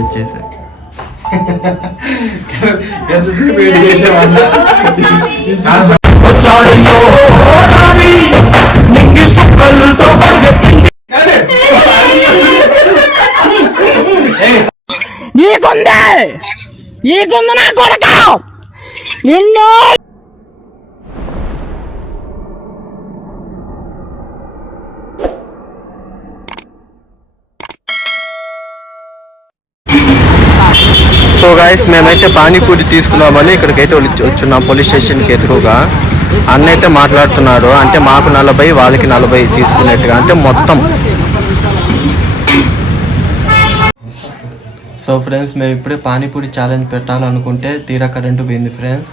వచ్చేసి ఎంతసేపు వెయిట్ చేసేవాళ్ళ నీకుంది నా కొడక నిన్ను. సో గైస్ మేమైతే పానీపూరి తీసుకున్నామని ఇక్కడికైతే వచ్చున్నాం పోలీస్ స్టేషన్కి ఎదురుగా. అన్న అయితే మాట్లాడుతున్నాడు, అంటే మాకు 40 వాళ్ళకి 40 తీసుకున్నట్టుగా, అంటే మొత్తం. సో ఫ్రెండ్స్ మేము ఇప్పుడే పానీపూరి ఛాలెంజ్ పెట్టాలనుకుంటే తీరా కరెంటు పోయింది ఫ్రెండ్స్.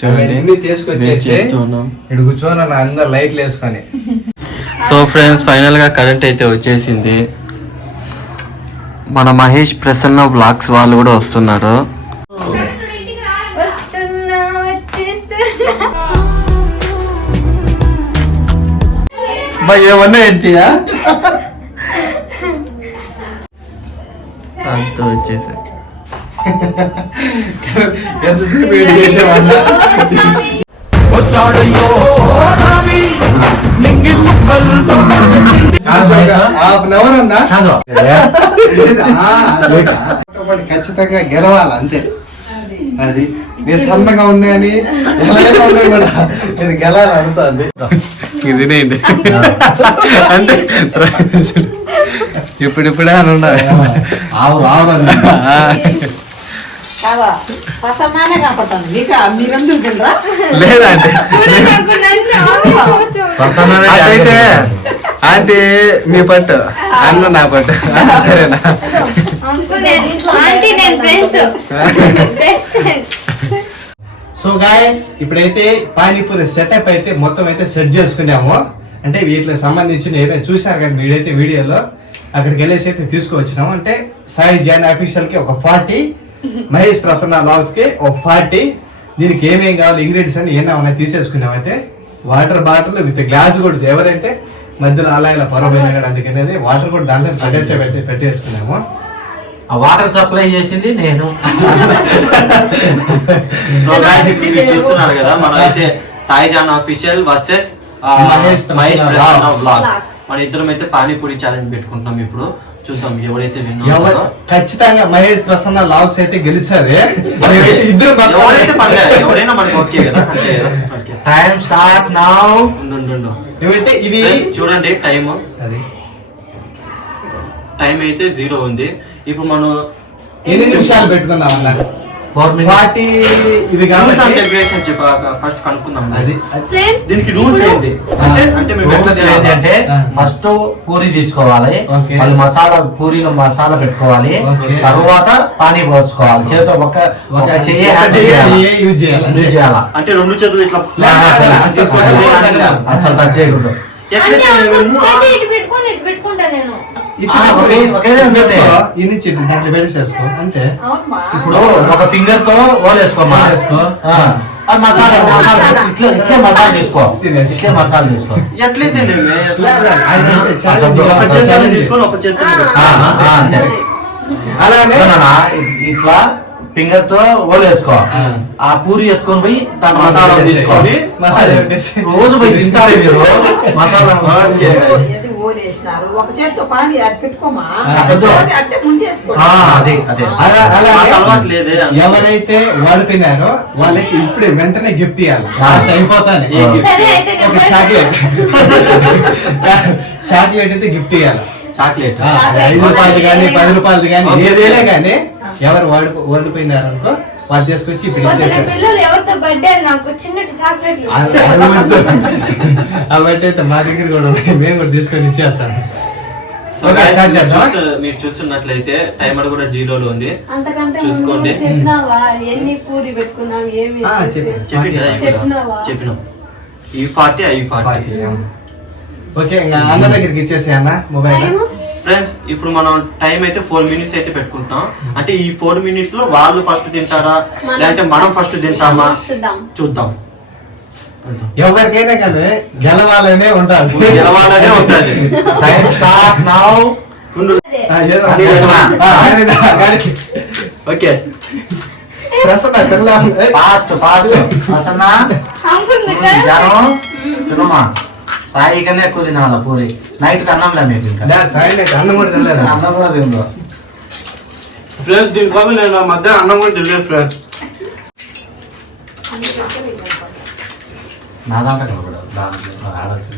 చూడండి తీసుకొచ్చేస్తున్నాం ఇక్కడ కూర్చొని అందరు లైట్లు వేసుకొని. సో ఫ్రెండ్స్ ఫైనల్గా కరెంట్ అయితే వచ్చేసింది. మన మహేష్ ప్రసన్న వ్లాగ్స్ వాళ్ళు కూడా వస్తున్నారు. ఏమన్నా ఏంటియా అంతా వచ్చేసి ఎంతసేపు వెయిట్ చేసేవాళ్ళ హాఫ్ అన్ అవర్ ఖచ్చితంగా గెలవాలి అంతే. అది నేను సన్నగా ఉన్నాయని కూడా నేను గెలాలి అనుతుంది. ఇదినేండి అంటే ఇప్పుడిప్పుడే అని ఉండాలి. లేదంటే అయితే అంటే మీ పట్టు అన్న నా పట్టు సరేనా. సో గాయస్ ఇప్పుడైతే పానీపూరి సెటప్ అయితే మొత్తం అయితే సెట్ చేసుకున్నాము. అంటే వీటికి సంబంధించిన ఏమైనా చూసారు కదా వీడైతే వీడియోలో, అక్కడికి వెళ్ళేసి అయితే తీసుకువచ్చినాము. అంటే సాయి జాన్ అఫీషియల్ కి ఒక 40, మహేష్ ప్రసన్న బ్లాగ్స్ కి ఒక 40. దీనికి ఏమేం కావాలి ఇంగ్రీడియంట్స్ అని ఏమన్నా తీసేసుకున్నాం. అయితే వాటర్ బాటిల్ విత్ గ్లాస్ కూడా ఎవరంటే మధ్యలో అలా ఇలా పొరపోయినా అందుకనేది వాటర్ కూడా దాంట్లో పెట్టేసుకున్నాము. ఆ వాటర్ సప్లై చేసింది నేను. చూస్తున్నారు కదా మనం అయితే Sai John official versus Mahesh blogs. మన ఇద్దరం అయితే పానీపూరి ఛాలెంజ్ పెట్టుకుంటున్నాం. ఇప్పుడు చూద్దాం ఎవరైతే విన్నారో. ఖచ్చితంగా మహేష్ ప్రసన్న లాగ్స్ అయితే గెలిచారు. ఎవరైనా మనకి ఓకే కదా. Time start now. ఏమంటే ఇవి చూడండి టైం అయితే 0 ఉంది. ఇప్పుడు మనం ఎన్ని నిమిషాలు పెట్టుకుందాం అన్న? 40 ఇవి ఫస్ట్ కనుక్కుందాం. దీనికి రూల్స్ ఏంటి అంటే ఫస్ట్ పూరి తీసుకోవాలి, మళ్ళీ మసాలా పూరీలో మసాలా పెట్టుకోవాలి, తర్వాత పానీ పోసుకోవాలి. చేతితో ఒక యూజ్ చేయాలి. అంటే 2 చేతులు ఇట్లా అసలు టచ్ చేయకూడదు. అంతే. ఇప్పుడు ఒక ఫింగర్ తో ఓలేసుకోమా, మసాలా ఇట్లా మసాలా తీసుకో, ఇట్లా మసాలా తీసుకో. ఎట్లయితే అలానే ఇట్లా ఫింగర్ తో ఓలేసుకో. ఆ పూరి ఎత్తుకొని పోయి దాని మసాలా తీసుకోవాలి. రోజు పోయి తింటారు మీరు మసాలా. ఎవరైతే వాడిపోయినారో వాళ్ళకి ఇప్పుడే వెంటనే గిఫ్ట్ ఇవ్వాలి. లాస్ట్ అయిపోతానే ఒక చాక్లెట్ అయితే గిఫ్ట్ ఇవ్వాలి. చాక్లెట్ 5 రూపాయలు కానీ 10 రూపాయలు కానీ ఏదైనా కానీ ఎవరు ఓడిపోయినారనుకో వాళ్ళు తీసుకొచ్చి ఇప్పుడు అవన్నీ అయితే మా దగ్గర కూడా ఉన్నాయి, మేము కూడా తీసుకొని ఇచ్చేస్తాం. మీరు చూస్తున్నట్లయితే టైమర్ కూడా 0లో ఉంది. చూసుకోండి. చెప్పినాం ఈ 40 అవి 40. ఓకే అన్న దగ్గరికి ఇచ్చేసే అన్న మొబైల్. ఫ్రెండ్స్ ఇప్పుడు మనం టైం అయితే 4 minutes అయితే పెట్టుకుంటాం. అంటే ఈ 4 minutes లో వాళ్ళు ఫస్ట్ తింటారా లేదంటే మనం ఫస్ట్ తింటామా చూద్దాం. ఎవరికైనా కానీ గెలవాలనే ఉంటారు. గెలవాలనే ఉంటుంది. Time start now. Okay Prasanna తెల్ల ఫాస్ట్ ప్రసన్న జనం తినమ్మా సాయి కన్నా ఎక్కువ తినాల పూరి నైట్ అన్నంలే మీకు ఇంకా అన్నం కూడా తెల్లదు అన్నం కూడా తిందో ఫ్రెండ్స్ దీనికోసం నేను మధ్య అన్నం కూడా తెలియదు ఫ్రెండ్స్. నా దాంట్లో కూడా దాంట్లో ఆడచ్చు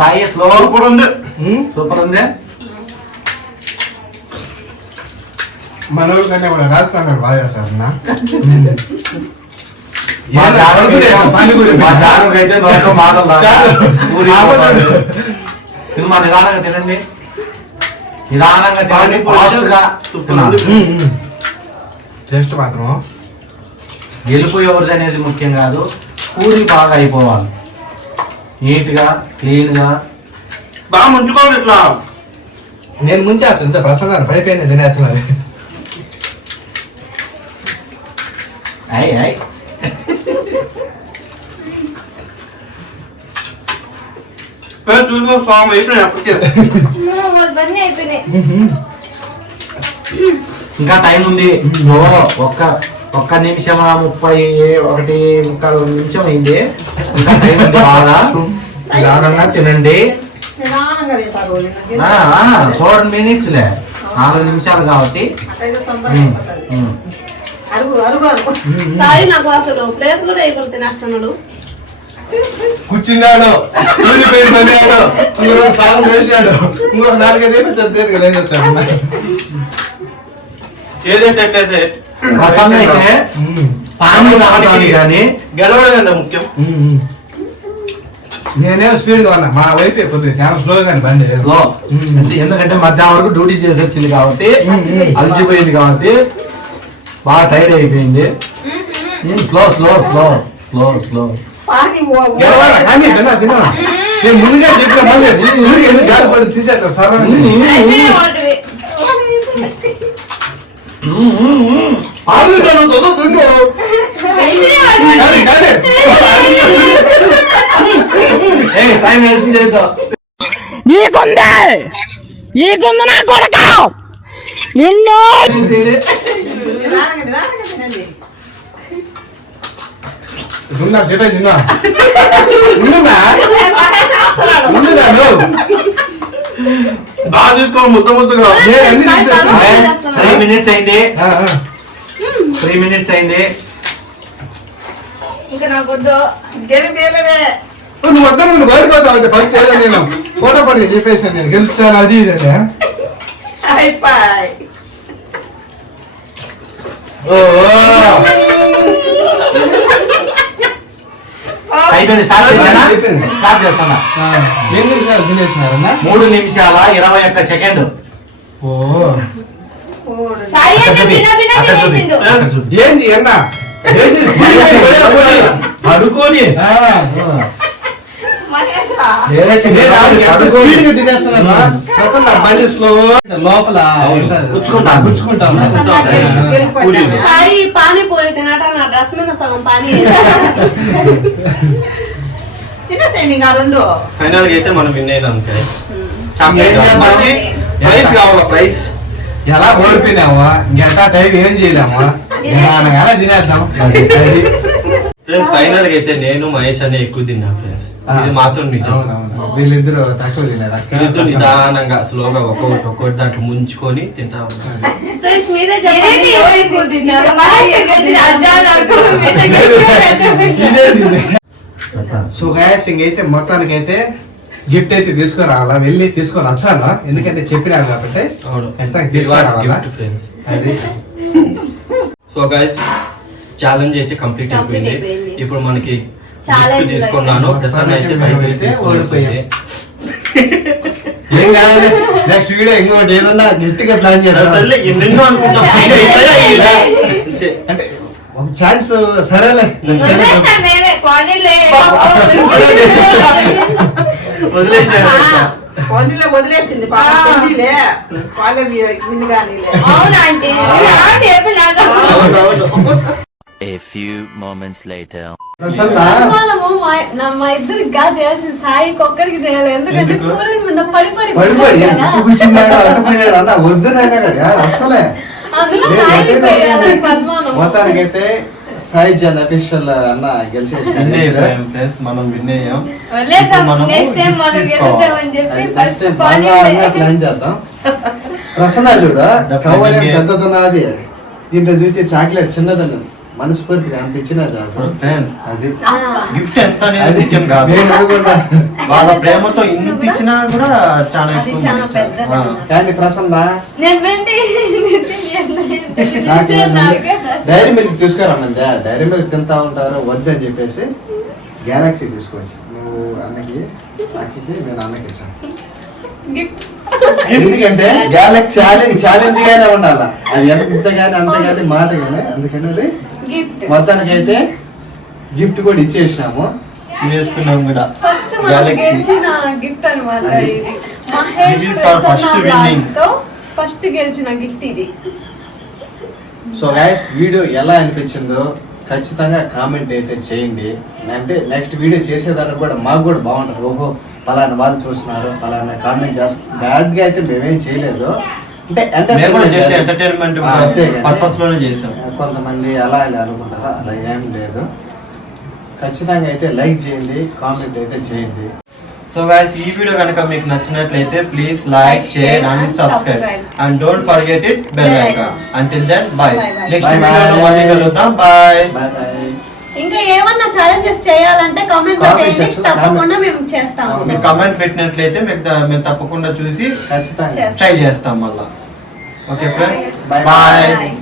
సాయి స్లో సూపర్ ఉంది. సూపర్ ఉంది మనోళ్ళ కన్నా కూడా రాజస్థాన్ బాగా చేస్తారు అన్న. మా జానుకి అయితే నోట్లో మాటలు రాదు. పూరి తినమా నిదానంగా తినండి నిదానంగా తినండి ఫాస్ట్గా తినాలి. టేస్ట్ మాత్రం గెలుపు ఎవరిది అనేది ముఖ్యం కాదు పూరి బాగా అయిపోవాలి నీట్గా క్లీన్గా బాగా ముంచుకోవాలి ఇట్లా. నేను ముంచేస్తాను ఇంత ప్రసన్న పైపోయింది తినేస్తున్నారు. అయ్ అయ్ ఫ్రెండ్స్ చూసుకో స్వామి అయిపోయినాయి అప్పటికే. ఇంకా టైం ఉంది ఒక్క నిమిషం 31 నిమిషం అయింది ఇంకా టైం ఉంది బాగా నిదానంగా తినండి 4 మినిట్స్లే 4 నిమిషాలు కాబట్టి నాకు అసలు ప్లేస్ కూడా అయిపోయి తినేస్తున్నాడు. కూర్చున్నాడు సాగు వేసినాడు ఇంకొక 4-5 ఏళ్ళు ఏదైతే రసం అయితే పానీ రావడానికి కానీ గెలవడం కదా ముఖ్యం. నేనేమో స్పీడ్ గా ఉన్నా మా వైఫ్ కొద్దిగా చాలా స్లోగా బండి స్లో ఎందుకంటే మధ్యాహ్నం వరకు డ్యూటీ చేసి వచ్చింది కాబట్టి అలసిపోయింది కాబట్టి బాగా టైర్డ్ అయిపోయింది slow slow slow slow slow నేను ముందుగా చెప్పిన మళ్ళీ ఎందుకు గాలి పడి తీసేస్తా సార్ టైం వేస్ట్ చేద్దాం నీకుంది నా కొడక నిన్ను సెట్ తిన్నా బాగా చూసుకోవాలి ముద్దగా. 3 మినిట్స్ అయింది 3 మినిట్స్ అయింది ఇంకా నాకు వద్దు. నువ్వు వద్దా నువ్వు బయటపోతావు అంటే ఫస్ట్ ఏదో నేను ఫోటో పడి చెప్పేసాను నేను గెలిచాను అది ఇది అయిపోయింది స్టార్ట్ చేశానా స్టార్ట్ చేస్తానా 2 నిమిషాలు తినేసినారన్నా 3 నిమిషాల 21 సెకండ్ సాయి అంటే బిన్న బిన్న తినేసిండు. ఏంది అన్న అడుకోని లోపల గుచ్చుకుంటా సాయి పానీపూరి తినట నా డ్రెస్ మీద సగం పానీ తినేసేయండి ఇంకా 2. ఫైనల్ గా అయితే మనం విన్ అయినాం. ప్రైస్ కావాలా ప్రైస్ ఎలా ఓడిపోయినావా ఇంకెట్టా టైం ఏం చేయలేమా ఎలా తినేద్దాం ఫ్రెండ్స్ ఫైనల్ గా అయితే నేను మహేష్ అనే ఎక్కువ తిన్నా ఫ్రెండ్స్. ఇది మాత్రం నిజం. వీళ్ళిద్దరు తక్కువ తిన్నారా వీళ్ళిద్దరు నిదానంగా స్లోగా ఒక్కొక్కటి దాంట్లో ముంచుకొని తింటా ఉంటారు. మీరే చెప్పండి ఎవరు ఎక్కువ తిన్నారు. సో గాయస్ ఇంకైతే మొత్తానికి అయితే గిఫ్ట్ అయితే తీసుకురావాలా వెళ్ళి తీసుకొని వచ్చాను ఎందుకంటే చెప్పినాను కాబట్టి ఖచ్చితంగా తీసుకురావాలా అది. సో గైస్ ఛాలెంజ్ అయితే కంప్లీట్ అయిపోయింది. ఇప్పుడు మనకి Challenge గిఫ్ట్ తీసుకున్నాను. ప్రసన్న అయితే బయట అయితే ఓడిపోయింది. ఏం కాదు నెక్స్ట్ వీడియో ఇంకోటి ఏదన్నా గట్టిగా ప్లాన్ చేద్దాం అసలు ఎన్నెన్నో అనుకుంటాం. అంతే. అంటే ఒక ఛాన్స్ సరేలే వదిలేసాను నేనే కాలనీలో వదిలేసాను. వదిలేసింది అవునా అంటే ఎప్పుడు అవునవును. A few moments later. Prasanna మా ఇద్దరికి గా చేయాల్సిన సాయికి ఒక్కరికి చేయాలి ఎందుకంటే ఎందుకు? కూర మీద పడి పడి పడిపోయి కూర్చున్నాడు అడ్డుపోయినాడు అన్న వద్దునైనా కదా అసలే అందులో లేదు, సాయి అదే చేయాలి సన్మానం. మొత్తానికైతే సాయి జన్ అఫీషియల్ అన్న గెలిచేసి ఫ్రెండ్స్ మనం విన్ అయ్యాం నెక్స్ట్ టైం మనం గెలుద్దామని చెప్పి ఫస్ట్ ప్లాన్ చేద్దాం. ప్రసన్న చూడ కవర్ పెద్దదున్నది దీంట్లో చూసి చాక్లెట్ చిన్నదన్న మనస్ఫూర్తిగా అంత ఇచ్చినా చాలు ఫ్రెండ్స్ అది గిఫ్ట్ ఎంత అనేది ముఖ్యం కాదు, నేను అనుకుంటా. వాళ్ళ ప్రేమతో ఇంత ఇచ్చినా కూడా చాలా ఎక్కువ చాలా ఉంది. పెద్దది. ఆ. కానీ ప్రసన్న నేను వెండి డైరీ మిల్క్ తీసుకురానండి డైరీ మిల్క్ తింటా ఉంటారు వద్దని చెప్పేసి గ్యాలక్సీ తీసుకోవచ్చు నువ్వు అన్నకి నాకు ఇది నేను అన్నకి ఇచ్చాను ఎందుకంటే ఛాలెంజ్ గానే ఉండాలి అది ఎంత గానీ అంత గానీ మాట గానీ అందుకని అది గిఫ్ట్ మొత్తానికి అయితే గిఫ్ట్ కూడా ఇచ్చేసినాము తీసుకున్నాం కూడా ఫస్ట్ మనం Galaxy. గెలిచిన గిఫ్ట్ అన్నమాట అది. ఇది Mahesh This is for first winning. First గెలిచిన గిఫ్ట్ ఇది సో గైస్ వీడియో ఎలా అనిపించిందో ఖచ్చితంగా కామెంట్ అయితే చేయండి అంటే నెక్స్ట్ వీడియో చేసేదానికి కూడా మాకు కూడా బాగుంటుంది ఓహో పలానా వాళ్ళు చూస్తున్నారు పలానా కామెంట్ చేస్తున్నారు బ్యాడ్ గా అయితే మేమేం చేయలేదు అంటే మేము కూడా జస్ట్ ఎంటర్టైన్మెంట్ అంతే కానీ పర్పస్ లోనే చేసాం. కొంతమంది అలా ఇలా అనుకుంటారా అలా ఏం లేదు ఖచ్చితంగా అయితే లైక్ చేయండి కామెంట్ అయితే చేయండి. సో గైస్ ఈ వీడియో కనుక మీకు నచ్చినట్లయితే please like share and subscribe and don't forget it bell icon. Until then bye. Next Bye, వీడియోలో bye. మళ్ళీ కలుద్దాం. బాయ్. Bye bye. ఇంకా ఏమన్నా ఛాలెంజెస్ చేయాలంటే కామెంట్ లో Comment చేయండి section లో తప్పకుండా మేము చేస్తాము మీరు కమెంట్ పెట్టినట్లయితే మేము తప్పకుండా చూసి ఖచ్చితంగా చేస్తాం. ట్రై చేస్తాం మళ్ళా. Okay friends Bye. Bye. Bye.